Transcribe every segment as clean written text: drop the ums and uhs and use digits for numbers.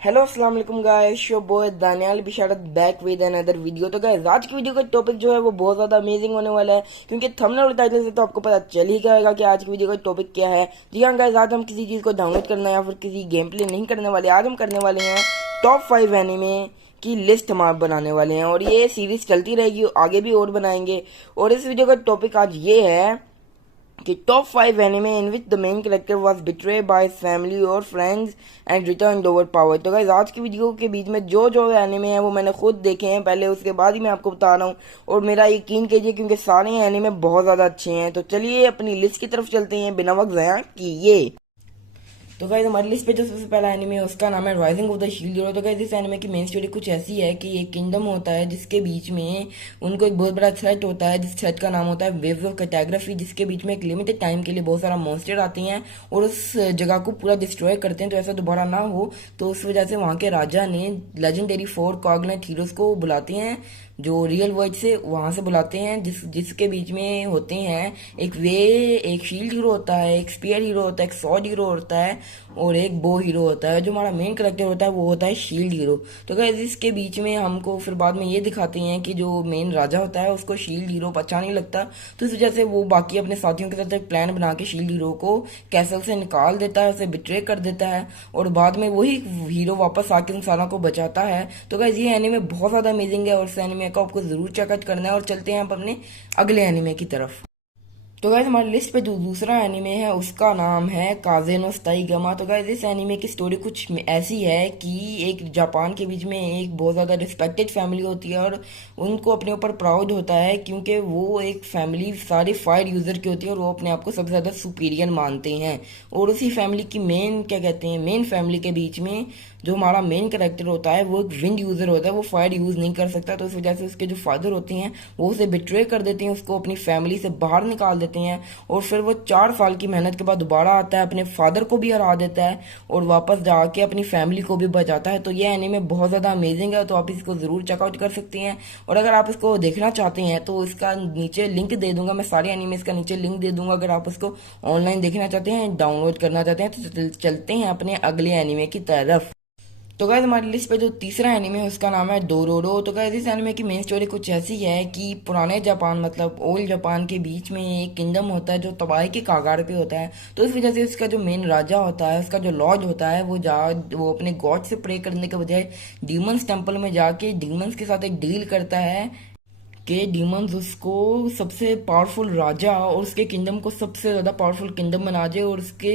Hello अस्सलाम वालेकुम guys, show boy Daniyal Bisharat back with another video. तो गाइस आज की वीडियो का टॉपिक जो है वो बहुत ज़्यादा अमेजिंग होने वाला है, क्योंकि थंबनेल और टाइटल से तो आपको पता चल ही जाएगा कि आज की वीडियो का टॉपिक क्या है। जी हाँ गाइस, आज हम किसी चीज़ को डाउनलोड करना या फिर किसी गेम प्ले नहीं करने वाले। आज हम करने वाले हैं टॉप 5 एनिमे की लिस्ट हम आप बनाने वाले हैं, और ये सीरीज चलती रहेगी, आगे भी और बनाएंगे। और इस वीडियो का टॉपिक आज ये है कि top 5 anime in which the main character was betrayed by family और friends and return over power. तो गाइस आज की वीडियो के बीच में जो जो एनिमे हैं वो मैंने खुद देखे हैं पहले, उसके बाद ही मैं आपको बता रहा हूँ। और मेरा यकीन कीजिए, क्योंकि सारे एनिमे बहुत ज़्यादा अच्छे हैं। तो चलिए अपनी लिस्ट की तरफ चलते हैं बिना वक्त ज़ाया किए। तो गाइस हमारी लिस्ट पे जो सबसे पहला एनिमे है उसका नाम है rising of the shield hero. तो गाइस इस एनिमे की मेन स्टोरी कुछ ऐसी है कि एक किंगडम होता है जिसके बीच में उनको एक बहुत बड़ा थ्रेट होता है, जिस थ्रेट का नाम होता है वेव्स ऑफ कैटाग्राफी, जिसके बीच में एक लिमिटेड टाइम के लिए बहुत सारा मॉन्स्टर आते हैं और उस जगह को पूरा डिस्ट्रॉय करते हैं। तो ऐसा दोबारा ना हो, तो उस वजह से वहाँ के राजा ने लेजेंडरी 4 कॉग्नेट हीरोज को बुलाते हैं, जो रियल वर्ल्ड से वहां से बुलाते हैं, जिसके बीच में होते हैं एक शील्ड हीरो होता है, एक स्पीयर हीरो होता है, एक सॉर्ड हीरो होता है और एक बो हीरो होता है। जो हमारा मेन करेक्टर होता है वो होता है शील्ड हीरो। तो गाइस इसके बीच में हमको फिर बाद में ये दिखाते हैं कि जो मेन राजा होता है उसको शील्ड हीरो अच्छा नहीं लगता, तो इस वजह से वो बाकी अपने साथियों के साथ एक प्लान बना के शील्ड हीरो को कैसल से निकाल देता है, उसे बिट्रे कर देता है, और बाद में वही हीरो वापस आके उन सारों को बचाता है। तो गाइस ये एनिमे बहुत ज्यादा अमेजिंग है और इस एनिमे को आपको जरूर चेकआउट करना है। और चलते हैं आप अपने अगले एनिमे की तरफ। तो गाइज हमारी लिस्ट पे जो दूसरा एनिमे है उसका नाम है काजे नो साइगामा। तो गाइज इस एनिमे की स्टोरी कुछ ऐसी है कि एक जापान के बीच में एक बहुत ज़्यादा रिस्पेक्टेड फैमिली होती है और उनको अपने ऊपर प्राउड होता है, क्योंकि वो एक फैमिली सारी फायर यूज़र की होती है और वो अपने आप को सबसे ज़्यादा सुपीरियर मानते हैं। और उसी फैमिली की मेन फैमिली के बीच में जो हमारा मेन कैरेक्टर होता है वो एक विंड यूज़र होता है, वो फायर यूज़ नहीं कर सकता। तो इस वजह से उसके जो फादर होते हैं वो उसे बिट्रे कर देते हैं, उसको अपनी फैमिली से बाहर निकाल देते हैं। और फिर वो 4 साल की मेहनत के बाद दोबारा आता है, अपने फादर को भी हरा देता है और वापस जाके अपनी फैमिली को भी बचाता है। तो ये एनीमे बहुत ज़्यादा अमेजिंग है, तो आप इसको ज़रूर चेकआउट कर सकते हैं। और अगर आप इसको देखना चाहते हैं तो इसका नीचे लिंक दे दूंगा, मैं सारे एनीमेस का नीचे लिंक दे दूंगा। अगर आप इसको ऑनलाइन देखना चाहते हैं, डाउनलोड करना चाहते हैं, तो चलते हैं अपने अगले एनीमे की तरफ। तो गाइस हमारी लिस्ट पे जो तीसरा एनिमे है उसका नाम है डोरोरो। तो गाइस इस एनिमे की मेन स्टोरी कुछ ऐसी है कि पुराने जापान मतलब ओल्ड जापान के बीच में एक किंगडम होता है जो तबाही की कगार पे होता है। तो इस वजह से उसका जो मेन राजा होता है, उसका जो लॉर्ड होता है, वो अपने गॉड से प्रे करने के बजाय डीमंस टेम्पल में जाके डीमंस के साथ एक डील करता है कि डीमंस उसको सबसे पावरफुल राजा और उसके किंगडम को सबसे ज़्यादा पावरफुल किंगडम बना दे, और उसके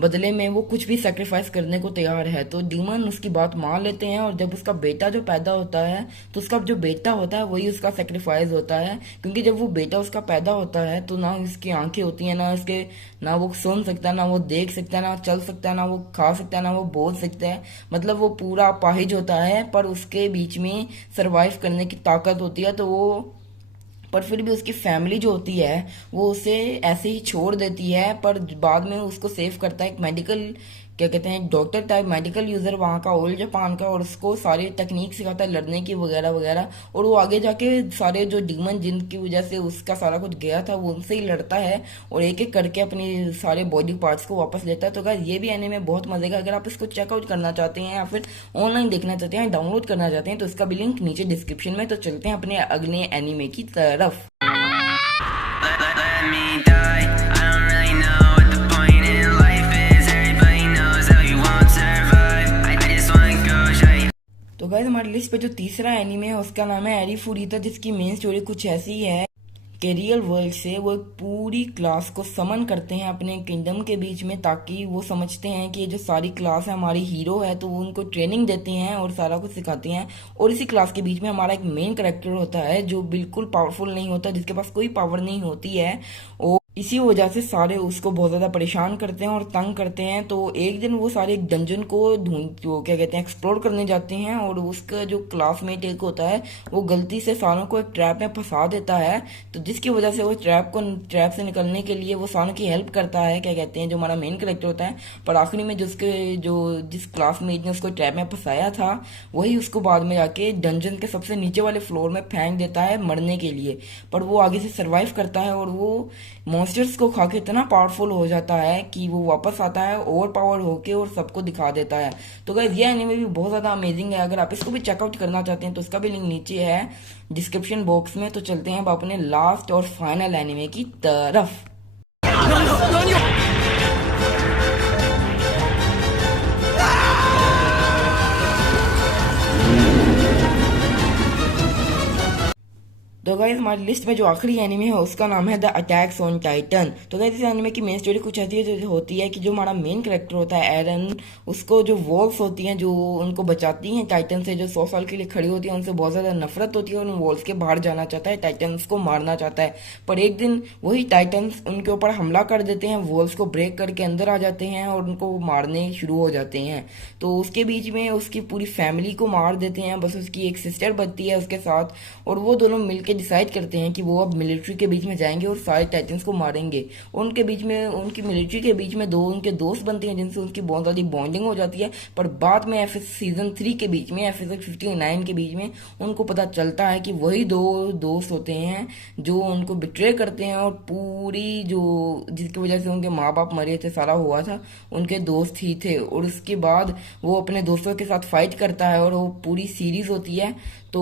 बदले में वो कुछ भी सेक्रीफाइस करने को तैयार है। तो डीमन उसकी बात मान लेते हैं, और जब उसका बेटा जो पैदा होता है तो उसका जो बेटा होता है वही उसका सेक्रीफाइस होता है, क्योंकि जब वो बेटा उसका पैदा होता है तो ना उसकी आंखें होती हैं, ना वो सुन सकता है, ना वो देख सकता है, ना चल सकता है, ना वो खा सकता है, ना वो बोल सकता है। मतलब वो पूरा अपाहिज होता है, पर उसके बीच में सरवाइव करने की ताकत होती है। तो वो पर फिर भी उसकी फैमिली जो होती है वो उसे ऐसे ही छोड़ देती है, पर बाद में उसको सेव करता है एक मेडिकल क्या कहते हैं डॉक्टर टाइप मेडिकल यूजर वहाँ का ओल्ड जापान का, और उसको सारी टेक्निक सिखाता है लड़ने की वगैरह वगैरह। और वो आगे जाके सारे जो डीमन जिनकी वजह से उसका सारा कुछ गया था वो उनसे ही लड़ता है और एक एक करके अपनी सारे बॉडी पार्ट्स को वापस लेता है। तो गाइस ये भी एनीमे बहुत मजे का, अगर आप इसको चेकआउट करना चाहते हैं या फिर ऑनलाइन देखना चाहते हैं, डाउनलोड करना चाहते हैं, तो इसका भी लिंक नीचे डिस्क्रिप्शन में। तो चलते हैं अपने अगले एनीमे की तरफ। Let me die. I don't really know what the point in life is. Everybody knows that we won't survive. I just wanna go straight. तो गाइस हमारी लिस्ट पे जो तीसरा एनीमे है उसका नाम है एरी फुरीता, जिसकी मेन स्टोरी कुछ ऐसी है कि रियल वर्ल्ड से वो एक पूरी क्लास को समन करते हैं अपने किंगडम के बीच में, ताकि वो समझते हैं कि ये जो सारी क्लास है हमारी हीरो है, तो वो उनको ट्रेनिंग देते हैं और सारा कुछ सिखाते हैं। और इसी क्लास के बीच में हमारा एक मेन कैरेक्टर होता है जो बिल्कुल पावरफुल नहीं होता, जिसके पास कोई पावर नहीं होती है। और इसी वजह से सारे उसको बहुत ज़्यादा परेशान करते हैं और तंग करते हैं। तो एक दिन वो सारे एक डंजन को जो क्या कहते हैं एक्सप्लोर करने जाते हैं, और उसका जो क्लासमेट एक होता है वो गलती से सारों को एक ट्रैप में फंसा देता है। तो जिसकी वजह से वो ट्रैप से निकलने के लिए वो सारों की हेल्प करता है, क्या कहते हैं जो हमारा मेन कैरेक्टर होता है। पर आखिरी में जिस क्लासमेट ने उसको ट्रैप में फंसाया था वही उसको बाद में जाके डंजन के सबसे नीचे वाले फ्लोर में फेंक देता है मरने के लिए। पर वो आगे से सर्वाइव करता है और वो मॉन्स्टर्स को खा के इतना पावरफुल हो जाता है कि वो वापस आता है ओवर पावर होके और सबको दिखा देता है। तो गाइस ये एनिमे भी बहुत ज़्यादा अमेजिंग है। अगर आप इसको भी चेकआउट करना चाहते हैं तो इसका भी लिंक नीचे है डिस्क्रिप्शन बॉक्स में। तो चलते हैं अब अपने लास्ट और फाइनल एनिमे की तरफ। तो गाइस हमारी लिस्ट में जो आखिरी एनिमे है उसका नाम है द अटैक्स ऑन टाइटन। तो गाइस इस एनिमे की मेन स्टोरी कुछ ऐसी होती है कि जो हमारा मेन कैरेक्टर होता है एरन, उसको जो वॉल्स होती हैं जो उनको बचाती हैं टाइटन से, जो 100 साल के लिए खड़ी होती है, उनसे बहुत ज़्यादा नफरत होती है और उन वॉल्स के बाहर जाना चाहता है, टाइटन्स को मारना चाहता है। पर एक दिन वही टाइटन्स उनके ऊपर हमला कर देते हैं, वॉल्स को ब्रेक करके अंदर आ जाते हैं और उनको मारने शुरू हो जाते हैं। तो उसके बीच में उसकी पूरी फैमिली को मार देते हैं, बस उसकी एक सिस्टर बचती है उसके साथ, और वो दोनों मिलकर डिसाइड करते हैं कि वो अब मिलिट्री के बीच में जाएंगे और सारे टाइटन्स को मारेंगे। उनके बीच में, उनकी मिलिट्री के बीच में दो उनके दोस्त बनते हैं जिनसे उनकी बहुत ज़्यादा बॉन्डिंग हो जाती है। पर बाद में एफएस सीजन 3 के बीच में, एपिसोड 59 के बीच में उनको पता चलता है कि वही दो दोस्त होते हैं जो उनको बिट्रे करते हैं और पूरी जो जिसकी वजह से उनके माँ बाप मरे थे, सारा हुआ था, उनके दोस्त ही थे। और उसके बाद वो अपने दोस्तों के साथ फाइट करता है और वो पूरी सीरीज होती है। तो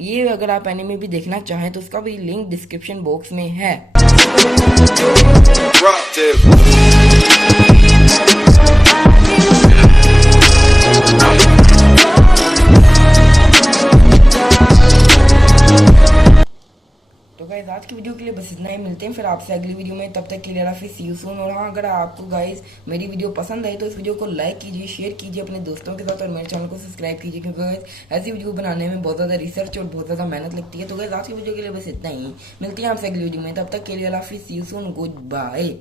ये अगर आप एनिमे भी देखना चाहें तो उसका भी लिंक डिस्क्रिप्शन बॉक्स में है। तो गाइज आज की वीडियो के लिए बस इतना ही। मिलते हैं फिर आपसे अगली वीडियो में, तब तक के लिए फिर सी यू सून। और हाँ, अगर आपको गाइज मेरी वीडियो पसंद आई तो इस वीडियो को लाइक कीजिए, शेयर कीजिए अपने दोस्तों के साथ और मेरे चैनल को सब्सक्राइब कीजिए, क्योंकि गाइज ऐसी वीडियो बनाने में बहुत ज़्यादा रिसर्च और बहुत ज़्यादा मेहनत लगती है। तो गाइज आज की वीडियो के लिए बस इतना ही। मिलते हैं आपसे अगली वीडियो में, तब तक के लिए फिर सी यू सून, गुड बाय।